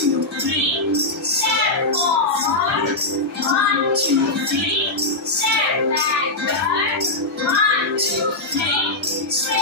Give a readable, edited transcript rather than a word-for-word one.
two, three, step forward. 1, 2, 3, step backward. 1, 2, 3, step